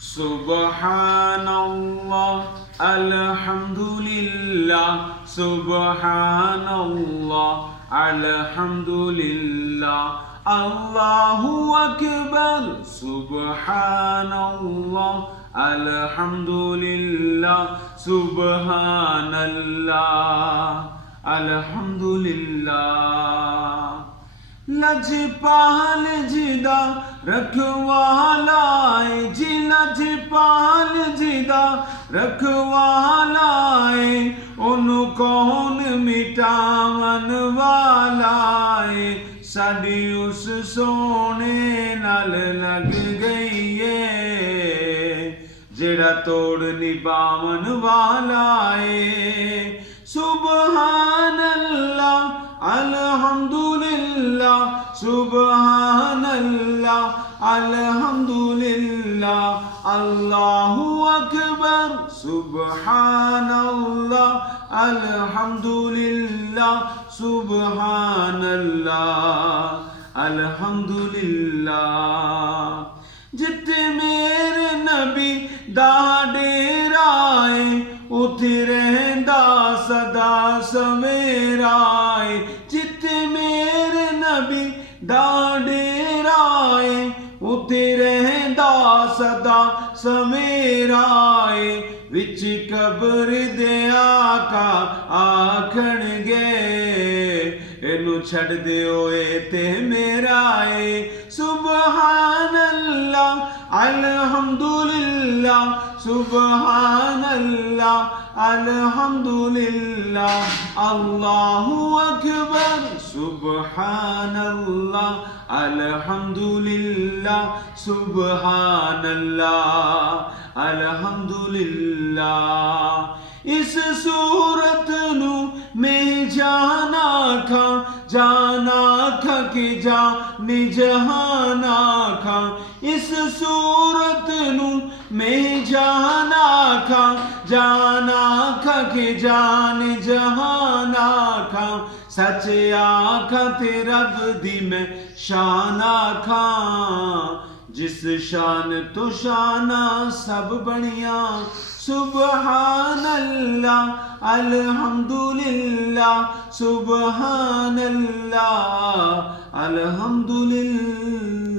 Subhanallah, alhamdulillah, Subhanallah, alhamdulillah, Allahu Akbar, Subhanallah, alhamdulillah, Subhanallah, alhamdulillah. लजपाल जिदा रखवालाए जी, लजपाल जिदा रखवालाए, ओनू कौन मिटावन वालाए, साडी उस सोने नाल लग गई है, जेड़ा तोड़ निभावन वालाए। सुबहानल्लाह, अल्हम्दुलिल्लाह, सुबहानल्लाह, अल्हम्दुलिल्लाह, अल्लाहु अकबर, सुबहानल्लाह, अल्हम्दुलिल्लाह, सुबहानल्लाह, अल्हम्दुलिल्लाह। जिथे मेरे नबी दा डेरा है, उथे रहंदा सदा सवेरा है। जिथे मेरे नबी दा डेरा है, उथे रहंदा सदा सवेरा है। विच कब्र दे आका आखणगे, इनू छड़ दिओ ते मेरा है। सुबहानल्लाह, अल्हम्दुलिल्लाह, सुबहानल्लाह, अल्हम्दुलिल्लाह, अल्लाहु अकबर, सुबहानल्लाह, अल्हम्दुलिल्लाह, सुबहानल्लाह, अल्हम्दुलिल्लाह। इस सूरत नू मैं जाना खा कि जाने जहाना खा। इस सूरत नू मैं जाना खा कि जाने जहाना खा। सच आखा ते रब दी मैं शान आखा, जिस शान तो शाना सब बनिया। सुबहानल्लाह, अल्हम्दुलिल्लाह, सुबहानल्लाह, अल्हम्दुलिल्लाह।